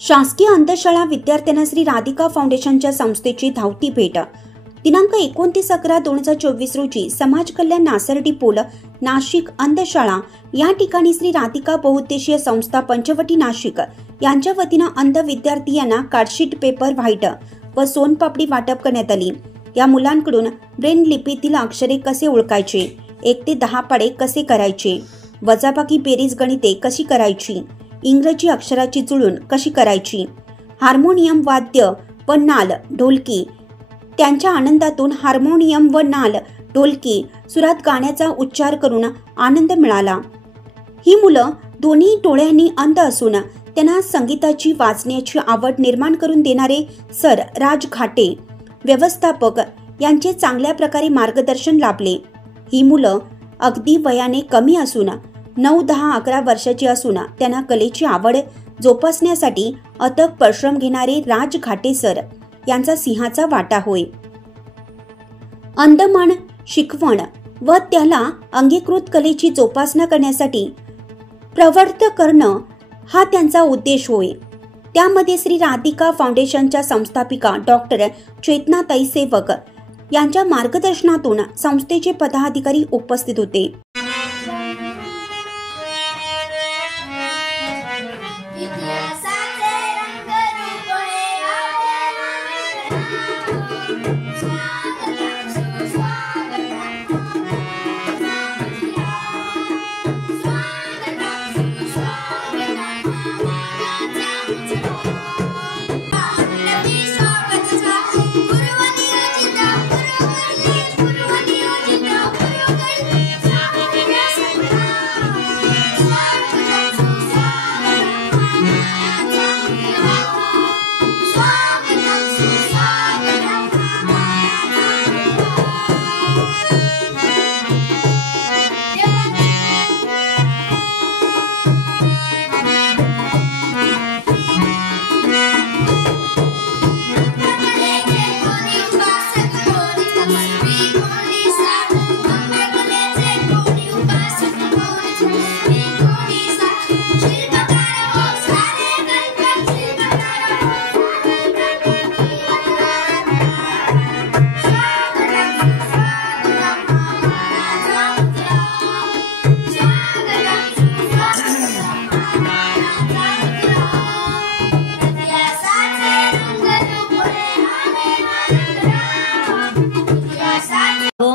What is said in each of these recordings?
शासकीय अंधशाळा विद्यार्थ्यांना श्री राधिका फाउंडेशनच्या संस्थेची धावती भेट। दिनांक 29/11/2024 रोजी समाज कल्याण नासर्डी पूल नाशिक अंधशाळा या ठिकाणी श्री राधिका बहुउद्देशीय संस्था पंचवटी नाशिक यांच्या वतीनं अंध विद्यार्थी यांना कार्डशीट पेपर व्हाईट व सोनपापडी वाटप करण्यात आली। या मुलांकडून ब्रेन लिपीतील अक्षरे कसे ओळखायचे, 1 ते 10 पाढे कसे करायचे, वजाबाकी बेरीज गणिते कशी करायची, इंग्रजी अक्षराची जुळवण कशी करायची, हार्मोनियम वाद्य व नाल ढोलकी त्यांच्या आनंदातून हार्मोनियम व नाल ढोलकी सुरात गाण्याचा उच्चार करून आनंद मिळाला। ही मुलं दोन्ही डोळ्यांनी अंध असून त्यांना संगीताची वाचण्याची आवड निर्माण करून देणारे सर राज घाटे व्यवस्थापक यांचे चांगल्या प्रकारे मार्गदर्शन लाभले। ही मुलं अगदी वयाने कमी असून 9, 10, 11 वर्षाची असून त्यांना कलेची आवड जोपासण्यासाठी अथक परिश्रम घेणारे राज घाटे सर यांचा सिंहाचा वाटा होय। अंधमन शिकवण व त्याला अंगीकृत कलेची जोपासना करण्यासाठी प्रवृत्त करणं हा त्यांचा उद्देश होय। त्यामध्ये श्री राधिका फाउंडेशनच्या संस्थापिका डॉक्टर चेतनाताई सेवक यांच्या मार्गदर्शनातून संस्थेचे पदाधिकारी उपस्थित होते।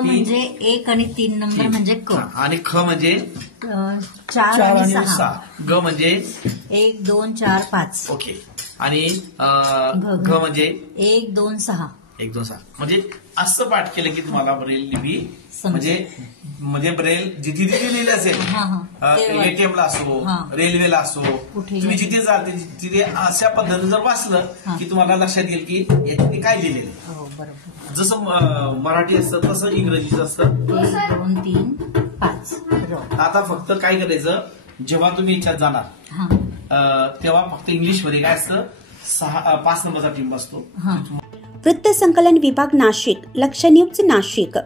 म्हणजे 1 आणि 3 नंबर म्हणजे क आणि ख म्हणजे 4 आणि 6 ग म्हणजे 1 2 4 5 ओके आणि घ म्हणजे 1 2 6 1 2 6 म्हणजे असं पाठ केलं की तुम्हाला ब्रेल लिपी म्हणजे ब्रेल जिथे जिथे लिहिलं असेल एटीएम ला असो रेल्वेला असो तुम्ही जिथे जाल तिथे अशा पद्धतीने जर वाचलं की तुम्हाला लक्षात येईल की याच्यात काय लिहिलेलं। जसं मराठी असतं तसं इंग्रजीचं असतं 1 2 3 5। आता फक्त काय करायचं, जेव्हा तुम्ही याच्यात जाणार तेव्हा फक्त इंग्लिश मध्ये काय असतं 5 नंबरचा टीम असतो। वृत्त संकलन विभाग नाशिक, लक्ष न्यूज नाशिक।